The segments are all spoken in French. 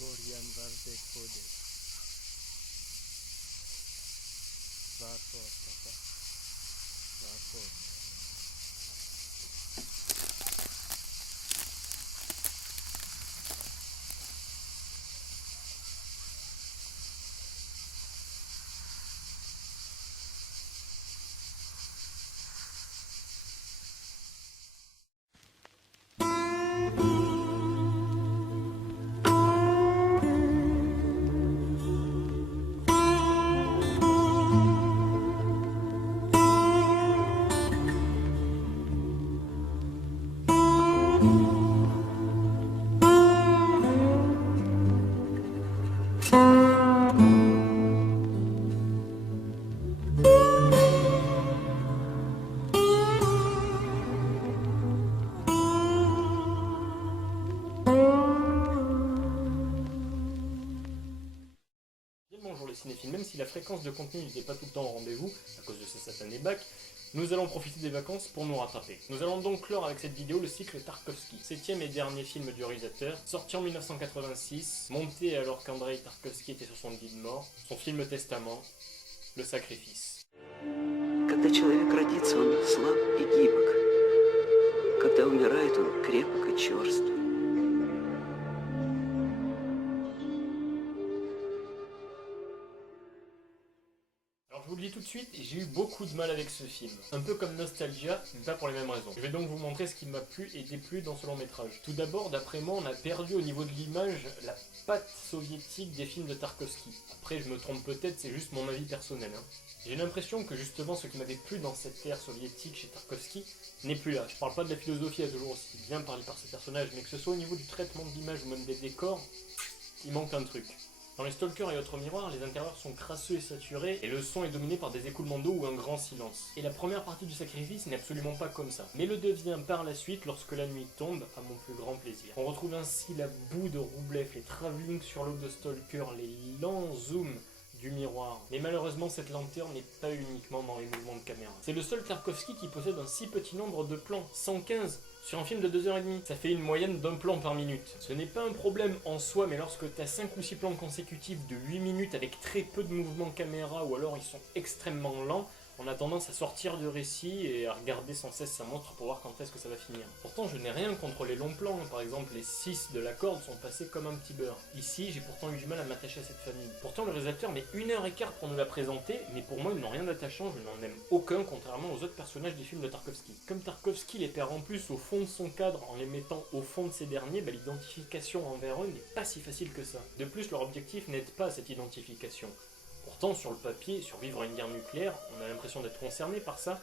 Borjan Vardek Hodek. Varför pappa? Varför? Bonjour les cinéphiles, même si la fréquence de contenu n'était pas tout le temps au rendez-vous, à cause de ces satanés bacs, nous allons profiter des vacances pour nous rattraper. Nous allons donc clore avec cette vidéo le cycle Tarkovsky, septième et dernier film du réalisateur, sorti en 1986, monté alors qu'Andrei Tarkovsky était sur son lit de mort, son film testament, Le Sacrifice. Когда человек родится, он слаб и гибок. Когда умирает, он крепок и черст. Alors je vous le dis tout de suite, j'ai eu beaucoup de mal avec ce film. Un peu comme Nostalgia, mais pas pour les mêmes raisons. Je vais donc vous montrer ce qui m'a plu et déplu dans ce long métrage. Tout d'abord, d'après moi, on a perdu au niveau de l'image la patte soviétique des films de Tarkovsky. Après, je me trompe peut-être, c'est juste mon avis personnel. J'ai l'impression que justement ce qui m'avait plu dans cette ère soviétique chez Tarkovsky n'est plus là. Je parle pas de la philosophie, elle est toujours aussi bien parlée par ses personnages, mais que ce soit au niveau du traitement de l'image ou même des décors, il manque un truc. Dans les Stalkers et autres miroirs, les intérieurs sont crasseux et saturés, et le son est dominé par des écoulements d'eau ou un grand silence. Et la première partie du Sacrifice n'est absolument pas comme ça, mais le devient par la suite lorsque la nuit tombe, à mon plus grand plaisir. On retrouve ainsi la boue de Roublev, les travelling sur l'eau de Stalker, les lents zooms du miroir. Mais malheureusement, cette lenteur n'est pas uniquement dans les mouvements de caméra. C'est le seul Tarkovsky qui possède un si petit nombre de plans, 115, sur un film de 2h30. Ça fait une moyenne d'un plan par minute. Ce n'est pas un problème en soi, mais lorsque tu as 5 ou 6 plans consécutifs de 8 minutes avec très peu de mouvements caméra, ou alors ils sont extrêmement lents, on a tendance à sortir du récit et à regarder sans cesse sa montre pour voir quand est-ce que ça va finir. Pourtant, je n'ai rien contre les longs plans. Par exemple, les 6 de la corde sont passés comme un petit beurre. Ici, j'ai pourtant eu du mal à m'attacher à cette famille. Pourtant, le réalisateur met 1h15 pour nous la présenter, mais pour moi, ils n'ont rien d'attachant. Je n'en aime aucun, contrairement aux autres personnages des films de Tarkovsky. Comme Tarkovsky les perd en plus au fond de son cadre en les mettant au fond de ces derniers, l'identification envers eux n'est pas si facile que ça. De plus, leur objectif n'aide pas à cette identification. Pourtant, sur le papier, survivre à une guerre nucléaire, on a l'impression d'être concerné par ça.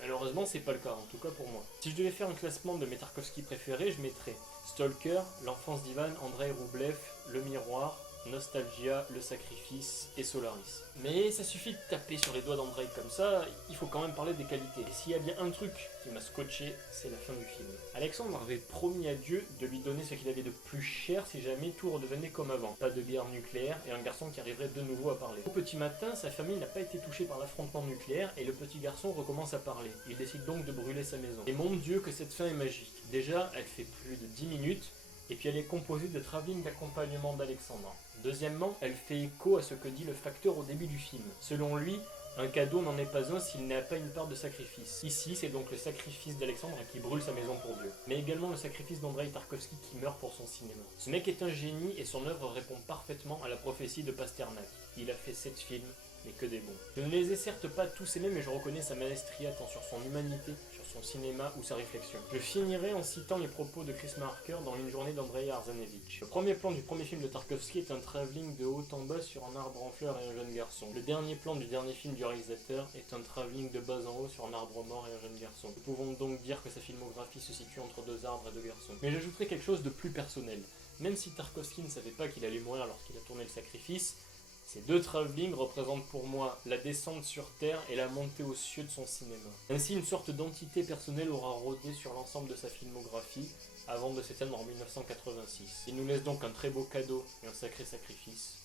Malheureusement, c'est pas le cas, en tout cas pour moi. Si je devais faire un classement de mes Tarkovsky préférés, je mettrais Stalker, L'enfance d'Ivan, Andrei Roublev, Le Miroir, Nostalgia, Le Sacrifice et Solaris. Mais ça suffit de taper sur les doigts d'Andrei comme ça, il faut quand même parler des qualités. Et s'il y a bien un truc qui m'a scotché, c'est la fin du film. Alexandre avait promis à Dieu de lui donner ce qu'il avait de plus cher si jamais tout redevenait comme avant. Pas de guerre nucléaire et un garçon qui arriverait de nouveau à parler. Au petit matin, sa famille n'a pas été touchée par l'affrontement nucléaire et le petit garçon recommence à parler. Il décide donc de brûler sa maison. Et mon Dieu que cette fin est magique. Déjà, elle fait plus de 10 minutes, et puis elle est composée de travelling d'accompagnement d'Alexandre. Deuxièmement, elle fait écho à ce que dit le facteur au début du film. Selon lui, un cadeau n'en est pas un s'il n'a pas une part de sacrifice. Ici, c'est donc le sacrifice d'Alexandre qui brûle sa maison pour Dieu. Mais également le sacrifice d'Andrei Tarkovsky qui meurt pour son cinéma. Ce mec est un génie et son œuvre répond parfaitement à la prophétie de Pasternak. Il a fait 7 films, mais que des bons. Je ne les ai certes pas tous aimés, mais je reconnais sa maestria tant sur son humanité, sur son cinéma ou sa réflexion. Je finirai en citant les propos de Chris Marker dans Une journée d'Andrei Arzanevich. Le premier plan du premier film de Tarkovsky est un travelling de haut en bas sur un arbre en fleurs et un jeune garçon. Le dernier plan du dernier film du réalisateur est un travelling de bas en haut sur un arbre mort et un jeune garçon. Nous pouvons donc dire que sa filmographie se situe entre 2 arbres et 2 garçons. Mais j'ajouterai quelque chose de plus personnel. Même si Tarkovsky ne savait pas qu'il allait mourir lorsqu'il a tourné Le Sacrifice, ces 2 travelling représentent pour moi la descente sur Terre et la montée aux cieux de son cinéma. Ainsi, une sorte d'entité personnelle aura rôdé sur l'ensemble de sa filmographie avant de s'éteindre en 1986. Il nous laisse donc un très beau cadeau et un sacré sacrifice,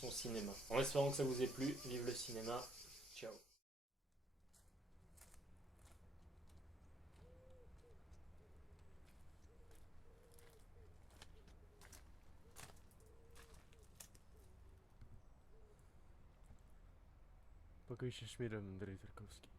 son cinéma. En espérant que ça vous ait plu, vive le cinéma, ciao. Покойся с миром, Андрей Тарковский.